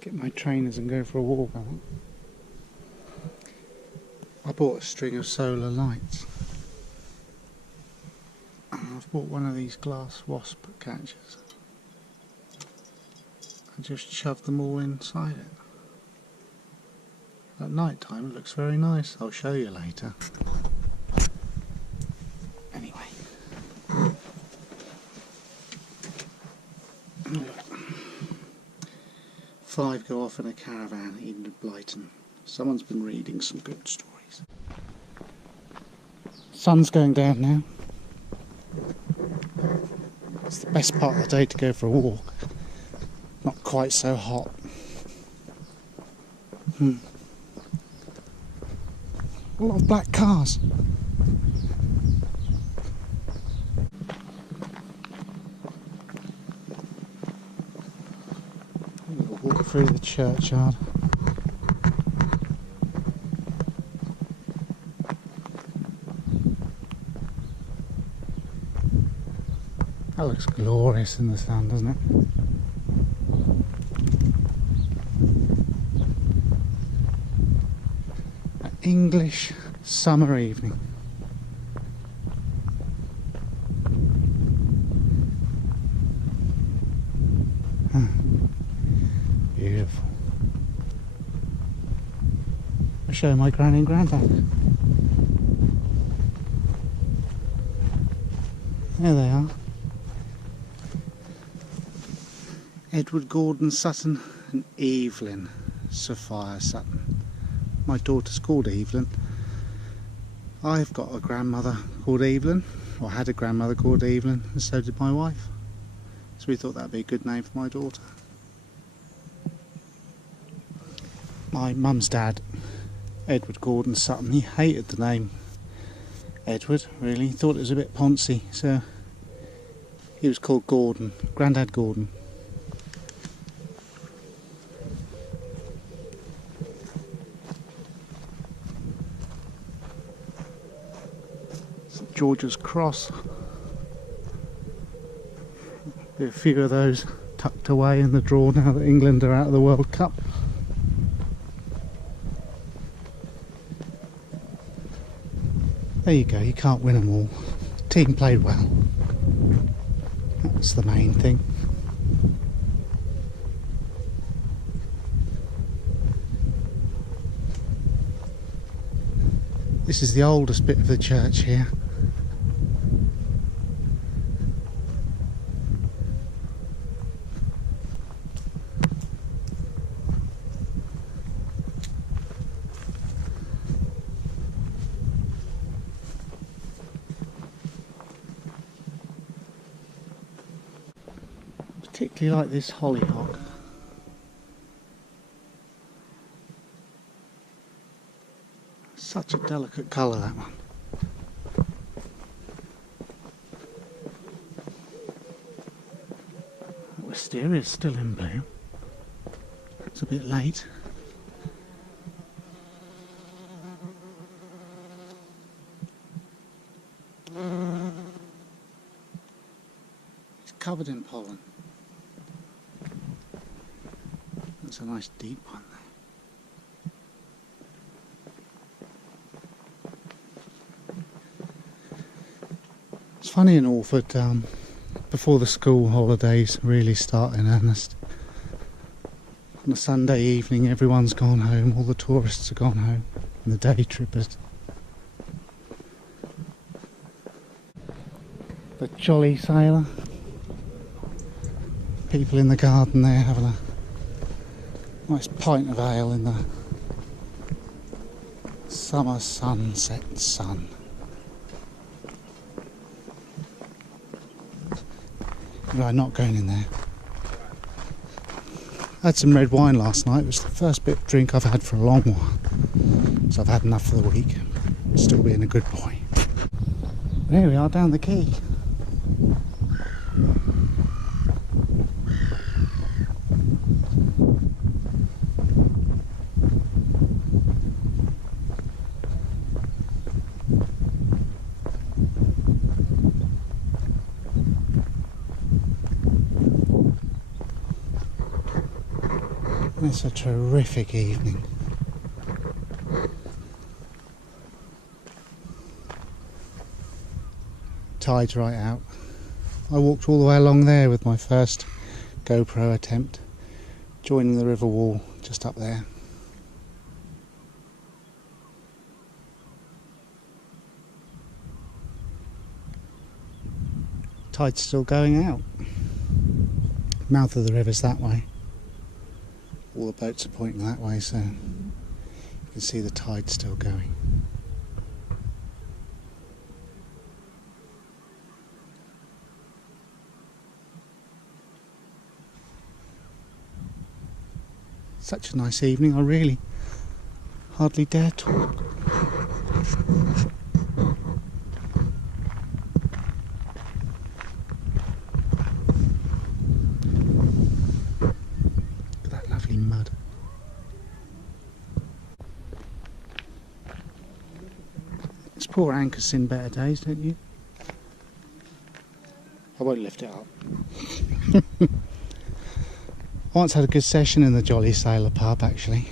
Get my trainers and go for a walk. I bought a string of solar lights. And I've bought one of these glass wasp catchers. I just shoved them all inside it. At night time it looks very nice. I'll show you later. Anyway. 5 go off in a caravan in Blyton. Someone's been reading some good stories. Sun's going down now. It's the best part of the day to go for a walk. Not quite so hot. A lot of black cars. We'll walk through the churchyard. That looks glorious in the sun, doesn't it? An English summer evening. Beautiful. I'll show my granny and granddad. There they are. Edward Gordon Sutton and Evelyn Sophia Sutton. My daughter's called Evelyn. I've got a grandmother called Evelyn, or had a grandmother called Evelyn, and so did my wife. So we thought that'd be a good name for my daughter. My mum's dad, Edward Gordon Sutton, he hated the name Edward, really. He thought it was a bit poncy, so he was called Gordon, Grandad Gordon. St George's Cross. There are a few of those tucked away in the drawer now that England are out of the World Cup. There you go, you can't win them all. The team played well. That's the main thing. This is the oldest bit of the church here. Particularly like this hollyhock. Such a delicate colour, that one. The wistaria's still in bloom. It's a bit late. It's covered in pollen. That's a nice deep one there. It's funny in Alford, before the school holidays really start in earnest. On a Sunday evening everyone's gone home, all the tourists have gone home, and the day trippers. The jolly sailor. People in the garden there having a nice pint of ale in the summer sunset sun. Right, not going in there. I had some red wine last night. It was the first bit of drink I've had for a long while. So I've had enough for the week. Still being a good boy. There we are, down the quay. It's a terrific evening. Tide's right out. I walked all the way along there with my first GoPro attempt, joining the river wall just up there. Tide's still going out. Mouth of the river's that way. All the boats are pointing that way, so you can see the tide still going. Such a nice evening, I really hardly dare talk. Mud. This poor anchor's seen better days, don't you? I won't lift it up. I once had a good session in the Jolly Sailor pub, actually.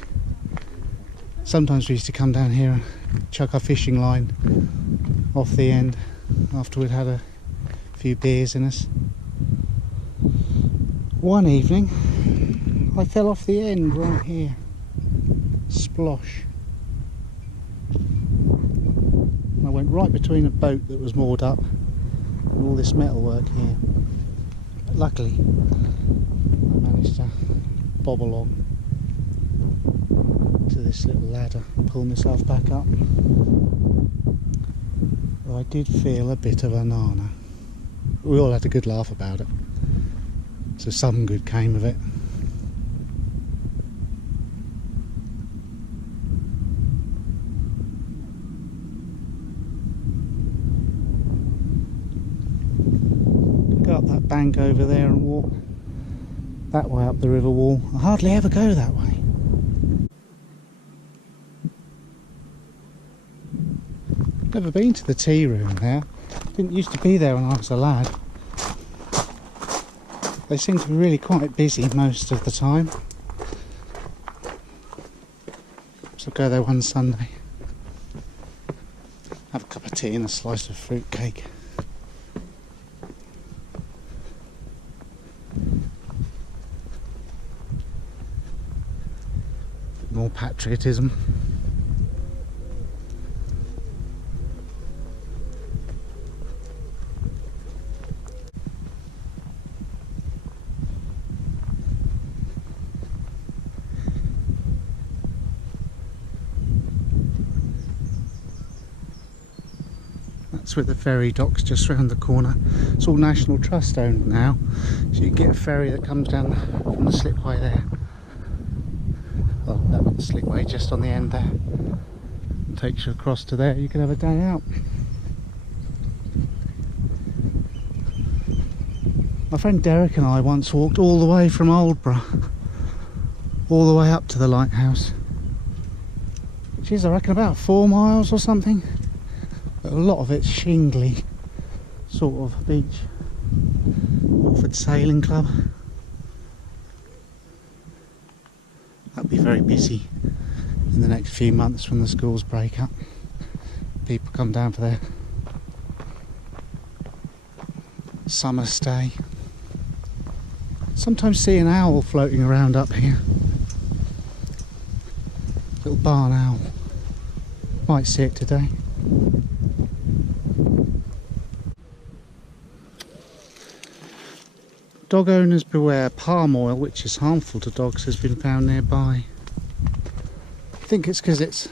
Sometimes we used to come down here and chuck our fishing line off the end after we'd had a few beers in us. One evening I fell off the end right here. Splosh. I went right between a boat that was moored up and all this metalwork here. But luckily I managed to bob along to this little ladder and pull myself back up. Though I did feel a bit of a nana. We all had a good laugh about it, so some good came of it. Go up that bank over there and walk that way up the river wall. I hardly ever go that way. Never been to the tea room there. Didn't used to be there when I was a lad. They seem to be really quite busy most of the time. So I'll go there one Sunday. Have a cup of tea and a slice of fruit cake. More patriotism. That's where the ferry dock's just round the corner. It's all National Trust owned now, so you can get a ferry that comes down from the slipway there. Well, that slipway just on the end there, and takes you across to there. You can have a day out. My friend Derek and I once walked all the way from Oldborough, all the way up to the lighthouse, which is, I reckon, about 4 miles or something. But a lot of it's shingly sort of beach. Walford Sailing Club. That'll be very busy in the next few months when the schools break up. People come down for their summer stay. Sometimes see an owl floating around up here. Little barn owl. Might see it today. Dog owners beware, palm oil, which is harmful to dogs, has been found nearby. I think it's because it's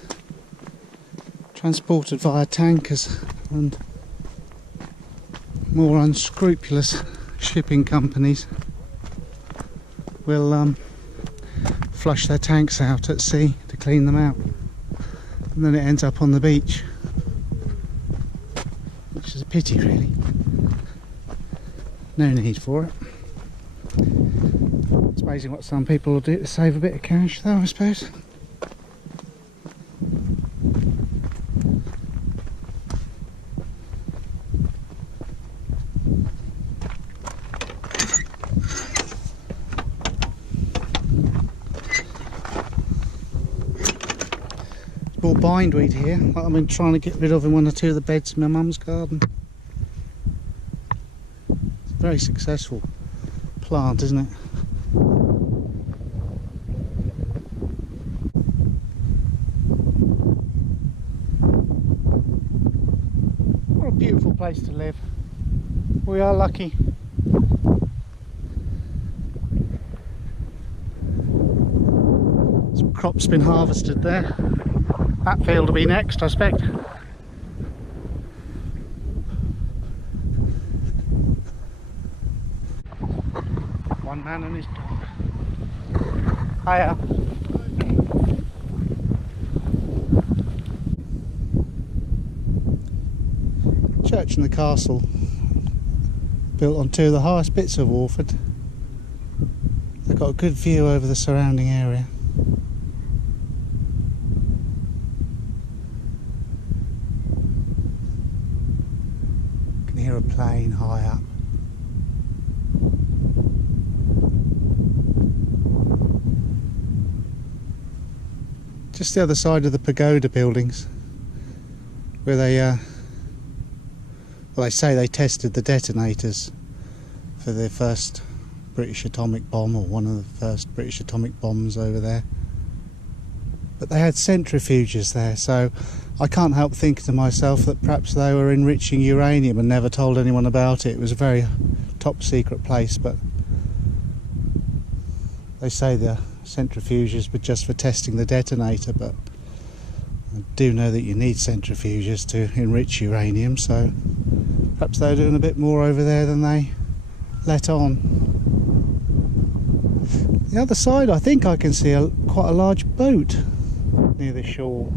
transported via tankers and more unscrupulous shipping companies will flush their tanks out at sea to clean them out, and then it ends up on the beach, which is a pity really. No need for it. It's amazing what some people will do to save a bit of cash though, I suppose. more bindweed here. I've been trying to get rid of in one or two of the beds in my mum's garden. It's a very successful plant, isn't it? What a beautiful place to live. We are lucky. Some crops been harvested there. That field will be next, I expect. One man and his dog. Hiya. Church and the castle, built on two of the highest bits of Warford. They've got a good view over the surrounding area. You can hear a plane high up. Just the other side of the pagoda buildings, where they say they tested the detonators for the first British atomic bomb, or one of the first British atomic bombs over there. But they had centrifuges there, so I can't help thinking to myself that perhaps they were enriching uranium and never told anyone about it. It was a very top secret place, but they say the centrifuges were just for testing the detonator, but I do know that you need centrifuges to enrich uranium, so perhaps they're doing a bit more over there than they let on. The other side, I think I can see quite a large boat near the shore.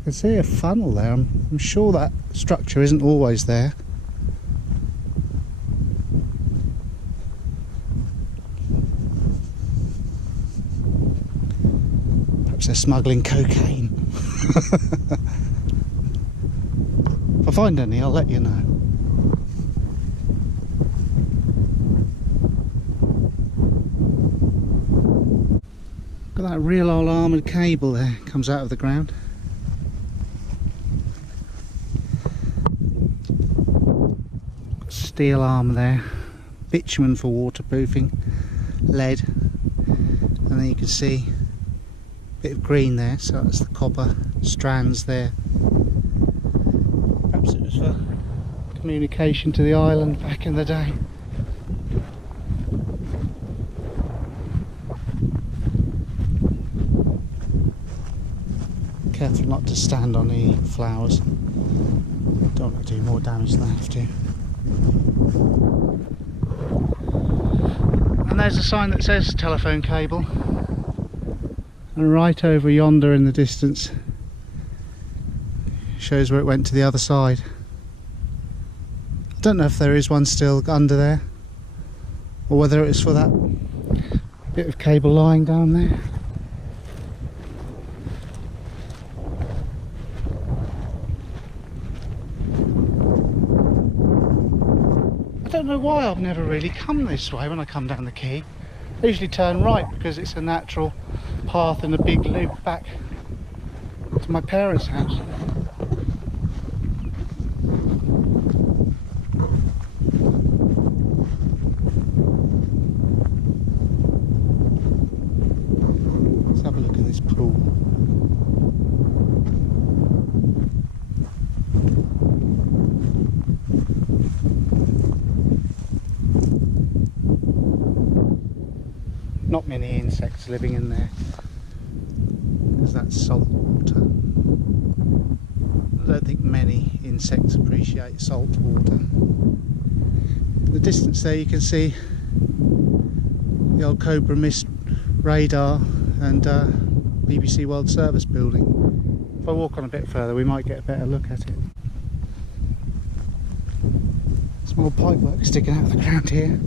I can see a funnel there. I'm sure that structure isn't always there. Perhaps they're smuggling cocaine. If I find any, I'll let you know. Got that real old armoured cable there, comes out of the ground. Steel arm there, bitumen for waterproofing, lead, and then you can see a bit of green there, so that's the copper strands there. Perhaps it was for communication to the island back in the day. Careful not to stand on the flowers. Don't want to do more damage than I have to. And there's a sign that says telephone cable. And right over yonder in the distance shows where it went to the other side. I don't know if there is one still under there, or whether it was for that bit of cable lying down there. I don't know why I've never really come this way when I come down the quay. I usually turn right because it's a natural path and a big loop back to my parents' house. Let's have a look at this pool. Not many insects living in there because that's salt water. I don't think many insects appreciate salt water. In the distance there you can see the old Cobra Mist radar and BBC World Service building. If I walk on a bit further we might get a better look at it. Small pipework sticking out of the ground here.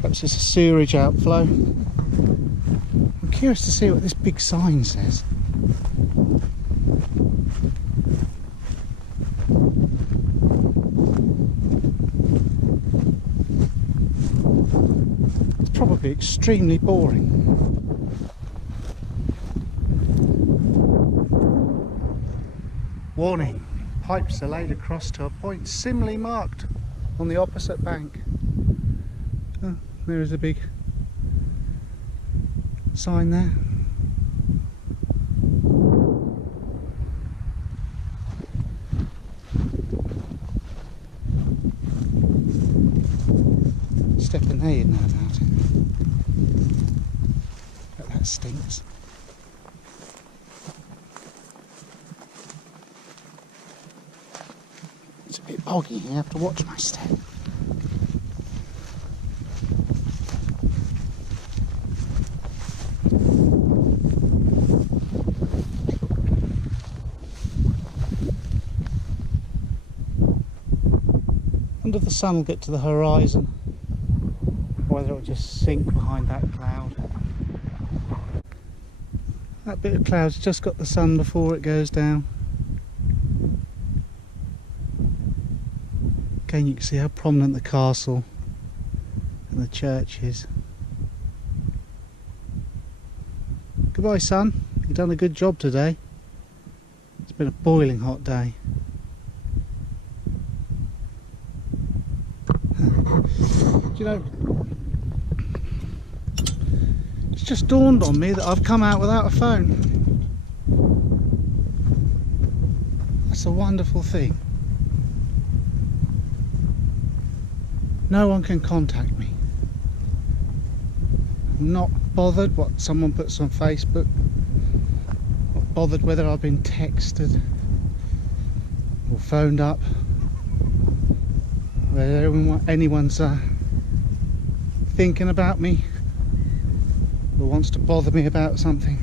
Perhaps it's a sewerage outflow. I'm curious to see what this big sign says. It's probably extremely boring. Warning, pipes are laid across to a point similarly marked on the opposite bank. Oh, there is a big sign there. Step in there, you know about it. But that stinks. It's a bit boggy here, I have to watch my step. Wonder if the sun will get to the horizon, or whether it will just sink behind that cloud. That bit of cloud's just got the sun before it goes down. Again, you can see how prominent the castle and the church is. Goodbye, sun. You've done a good job today. It's been a boiling hot day. Do you know, it's just dawned on me that I've come out without a phone. That's a wonderful thing. No one can contact me. I'm not bothered what someone puts on Facebook. Not bothered whether I've been texted or phoned up. Whether anyone's thinking about me or wants to bother me about something.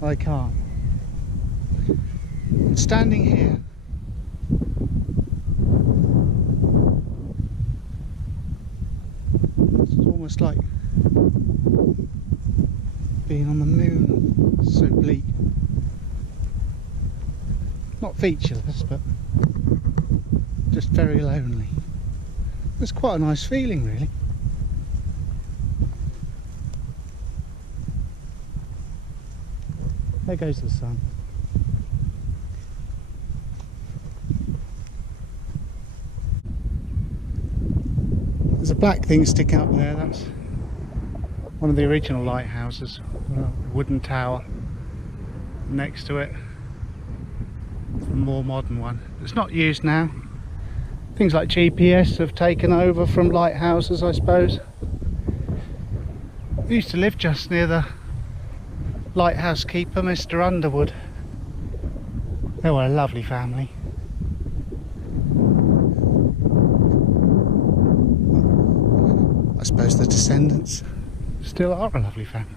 I can't. And standing here, it's almost like being on the moon. It's so bleak. Not featureless, but just very lonely. It's quite a nice feeling, really. There goes the sun. There's a black thing sticking up there. That's one of the original lighthouses, a wooden tower next to it. A more modern one. It's not used now. Things like GPS have taken over from lighthouses, I suppose. I used to live just near the lighthouse keeper, Mr. Underwood. They were a lovely family. I suppose the descendants still are a lovely family.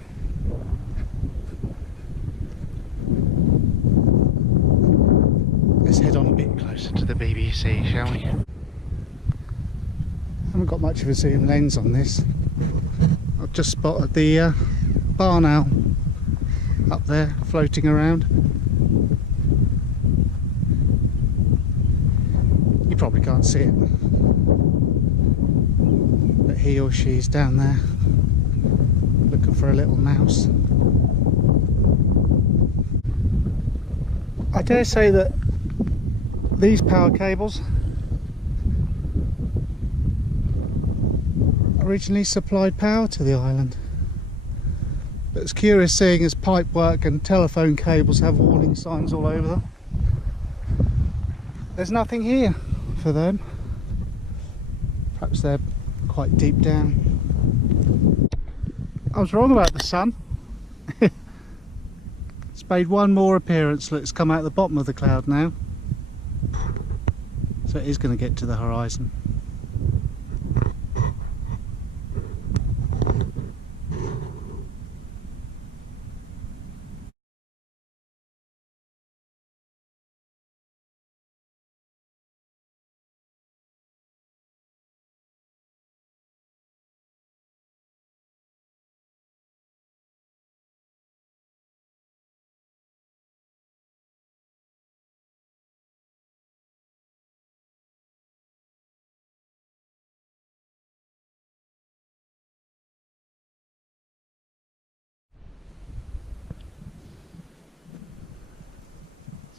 Let's head on a bit closer to the BBC, shall we? Haven't got much of a zoom lens on this. I've just spotted the barn owl up there floating around. You probably can't see it, but he or she's down there looking for a little mouse. I dare say that these power cables originally supplied power to the island, but it's curious seeing as pipe work and telephone cables have warning signs all over them. There's nothing here for them. Perhaps they're quite deep down. I was wrong about the sun. It's made one more appearance. Look, it's come out the bottom of the cloud now, so it is going to get to the horizon.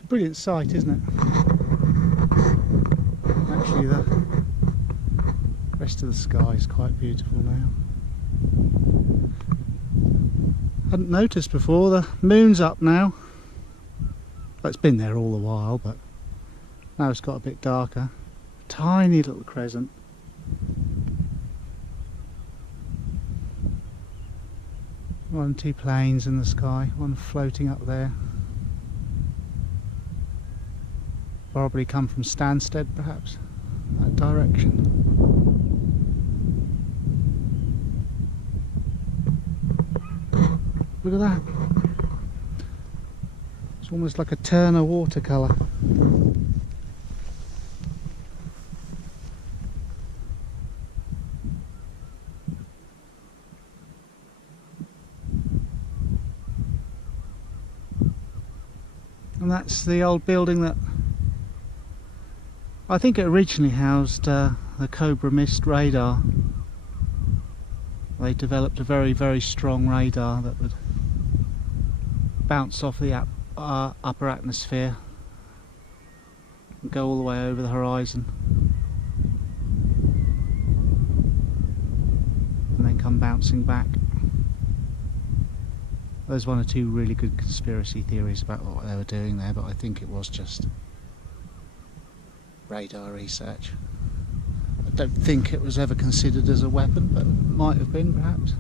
a brilliant sight, isn't it? Actually the rest of the sky is quite beautiful now. Hadn't noticed before, the moon's up now. Well, it's been there all the while, but now it's got a bit darker. Tiny little crescent. One, two planes in the sky, one floating up there. Probably come from Stansted, perhaps, that direction. Look at that. It's almost like a Turner watercolour. And that's the old building that I think it originally housed the Cobra Mist radar. They developed a very, very strong radar that would bounce off the upper atmosphere and go all the way over the horizon and then come bouncing back. There's one or two really good conspiracy theories about what they were doing there, but I think it was just radar research. I don't think it was ever considered as a weapon, but it might have been, perhaps.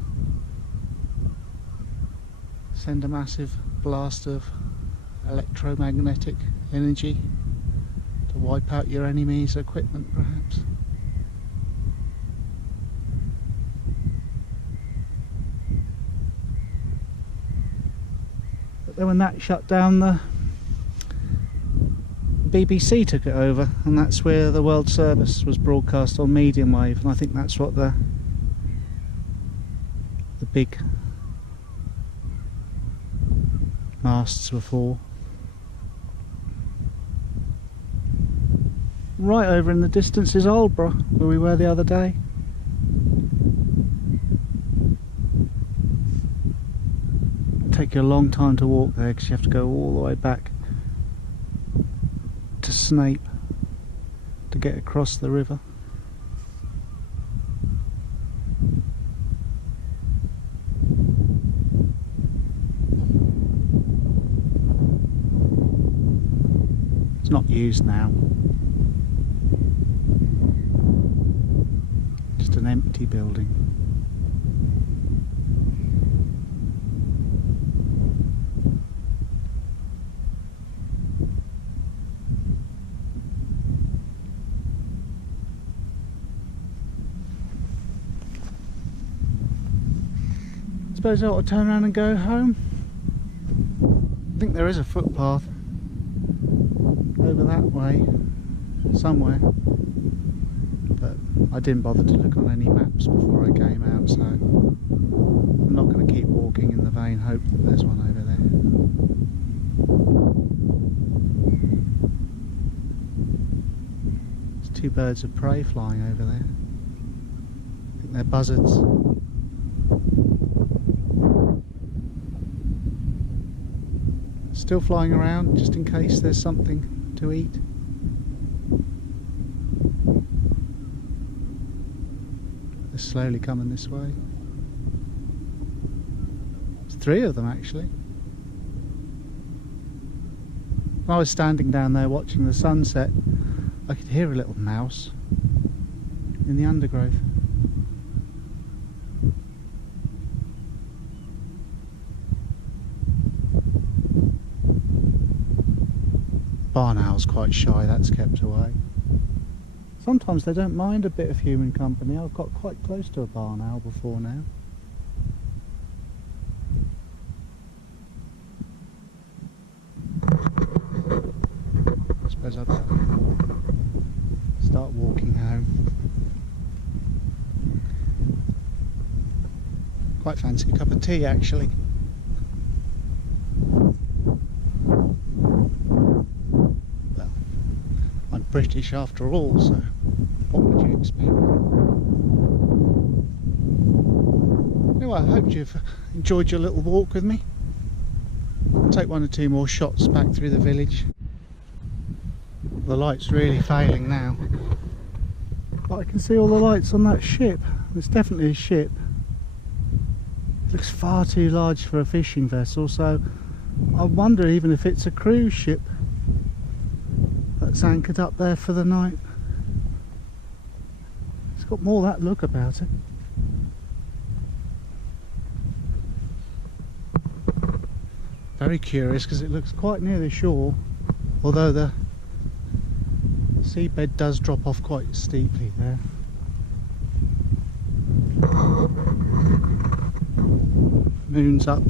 Send a massive blast of electromagnetic energy to wipe out your enemy's equipment, perhaps. But then when that shut down, the BBC took it over, and that's where the World Service was broadcast on medium wave, and I think that's what the big masts were for. Right over in the distance is Aldborough, where we were the other day. It'll take you a long time to walk there because you have to go all the way back to Snape to get across the river. It's not used now. Just an empty building. I suppose I ought to turn around and go home. I think there is a footpath over that way somewhere, but I didn't bother to look on any maps before I came out, so I'm not going to keep walking in the vain hope that there's one over there. There's two birds of prey flying over there. I think they're buzzards. Still flying around just in case there's something to eat. They're slowly coming this way. There's three of them actually. When I was standing down there watching the sunset, I could hear a little mouse in the undergrowth. Barn owl's quite shy, that's kept away. Sometimes they don't mind a bit of human company. I've got quite close to a barn owl before now. I suppose I'd better start walking home. Quite fancy a cup of tea actually. British after all, so what would you expect? Anyway, I hope you've enjoyed your little walk with me. I'll take one or two more shots back through the village. The light's really failing now. But I can see all the lights on that ship. It's definitely a ship. It looks far too large for a fishing vessel, so I wonder even if it's a cruise ship that's anchored up there for the night. It's got more that look about it. Very curious because it looks quite near the shore, although the seabed does drop off quite steeply there. Moon's up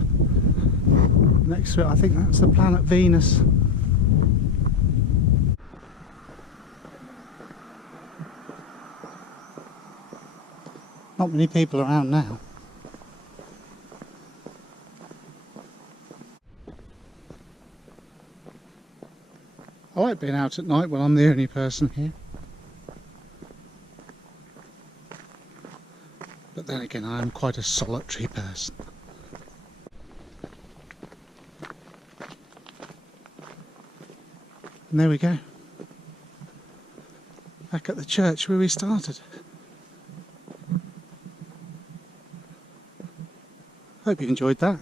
next to it. I think that's the planet Venus. Not many people around now. I like being out at night when I'm the only person here. But then again, I am quite a solitary person. And there we go. Back at the church where we started. Hope you enjoyed that.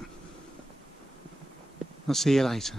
I'll see you later.